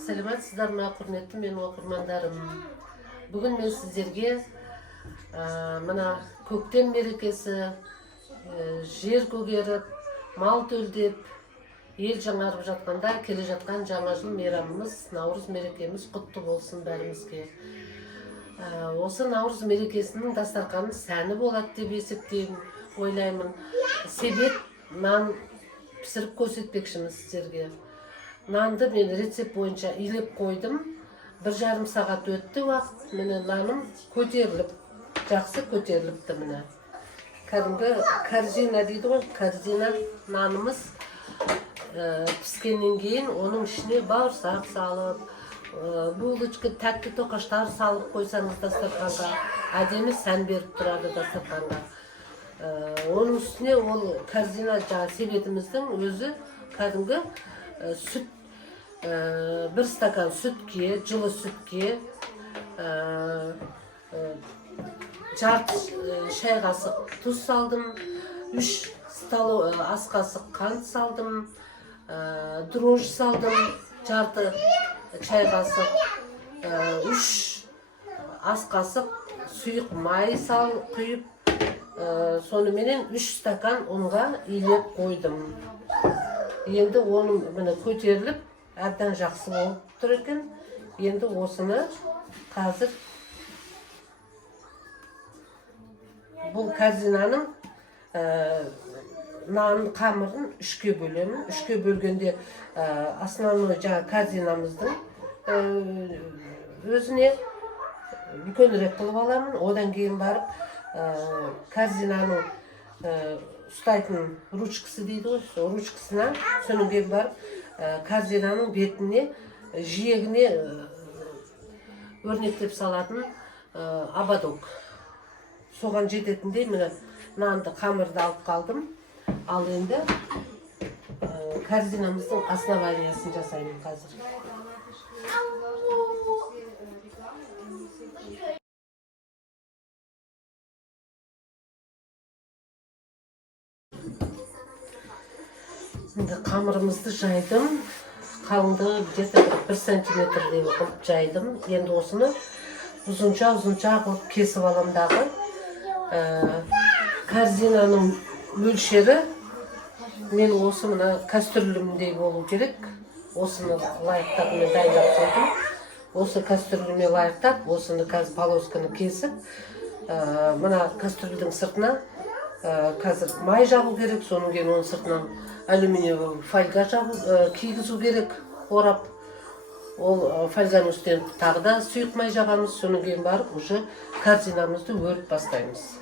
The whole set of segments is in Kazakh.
Саламатсыздар ма, құрметті менің оқырмандарым. Бүгін мен сіздерге мына көктем мерекесі, жер көгеріп, мал төлдеп, ел жаңарып жатқанда келе жатқан жаңа жыл мейрамымыз, Наурыз мерекеміз құтты болсын бәрімізге. Осы Наурыз мерекесінің дастарханы сәні болады деп есептеймін, ойлаймын. Себеп нан пісіріп көрсетпекшіміз сіздерге. Нанды мен рецепт бойынша илеп қойдым. 1,5 сағат өтті уақыт. Міне наным көтеріліп, жақсы көтеріліпті міне. Кәдімгі корзина дейді ғой, корзина нанымыз піскеннен кейін оның ішіне бауырсақ салып, булочка, тәтті тоқаштар салып қойсаңыз дастарханға, әдемі сән беріп тұрады дастарханға. Оның үстіне ол корзина себетіміздің өзі кәдімгі süt, 1 стакан sütке, жылы sütке, жарты шай қасық тұз салдым, 3 ас қасық қант салдым, дрожжи салдым, жарты шай қасық, 3 ас қасық сұйық май құйып, соныменен 3 стакан ұнға илеп қойдым. Енді оның міне көтеріліп, әбден жақсы болып тұр екен. Енді осыны қазір бұл корзинаның нан қамырын 3-ке бөлемін. 3-ке бөлгенде основной жаңа корзинамыздың өзіне үлкенірек қылып аламын. Одан кейін барып корзинаның ұстайтын ручкасы дейді ғой, ручкасына соның кейін барып корзинаның бетіне, жиегіне өрнектеп салатын ободок. Соған жететіндей міне нанды қамырды алып қалдым. Ал енді корзинамыздың основаниясын жасаймын қазір. Енді қамырымызды жайдым, қалыңдығы где-то 1 сантиметрдей қылып жайдым. Енді осыны ұзынша қылып кесіп аламдағы. Корзинаның мөлшері мен осы мына кастрюлемдей болу керек. Осыны лайықтап мен дайындап қойдым. Осы кастрюлеме лайықтап, осыны қазір полосканы кесіп, мына кастрюльдің сыртына қазір май жағу керек, соның кейін оның сыртынан алюминиевый фольга кигізу керек, орап. Ол фольганың үстінен тағы да сұйық май жағамыз, соның кейін барып, уже корзинамызды өріп бастаймыз.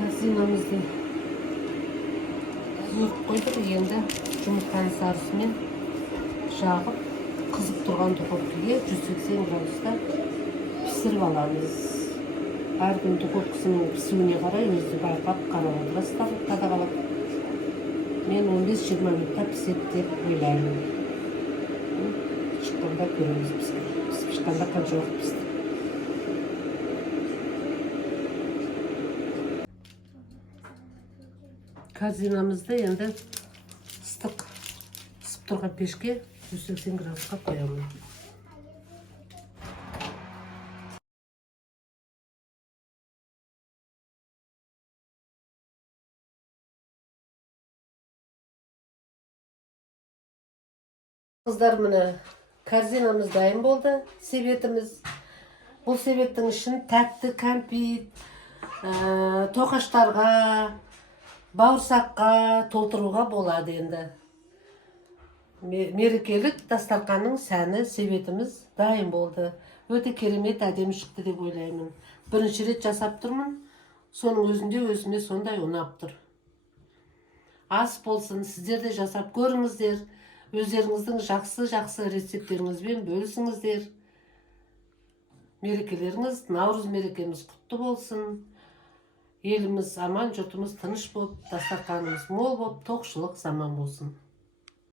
Корзинамызды өріп қойдық, енді жұмыртқаның сарысымен жағып, қызып тұрған духовкаға 180 градуста пісіріп аламыз. Әркім духовкасының пісуіне қарай өзі байқап қарап отырасыздар, қадағалап. Мен 15-20 минутта піседі деп ойлаймын. Шыққанда көреміз пісіп шыққанда қанша уақыт пісті. Корзинамызды енді ыстық пісіп тұрған пешке 180 градусқа қоямын. Қыздар, міне корзинамыз дайын болды, себетіміз. Бұл себеттің ішін тәтті кәмпит, тоқаштарға, бауырсаққа толтыруға болады енді. Мерекелік дастарханның сәні себетіміз дайын болды. Өте керемет әдемі шықты деп ойлаймын. Бірінші рет жасап тұрмын, соның өзінде өзіме сондай ұнап тұр. Ас болсын, сіздер де жасап көріңіздер. өздеріңіздің жақсы рецептеріңізбен бөлісіңіздер. Мерекелеріңіз, Наурыз мерекеміз құтты болсын. Еліміз аман, жұртымыз тыныш болып, дастарханымыз мол болып, тоқшылық заман болсын.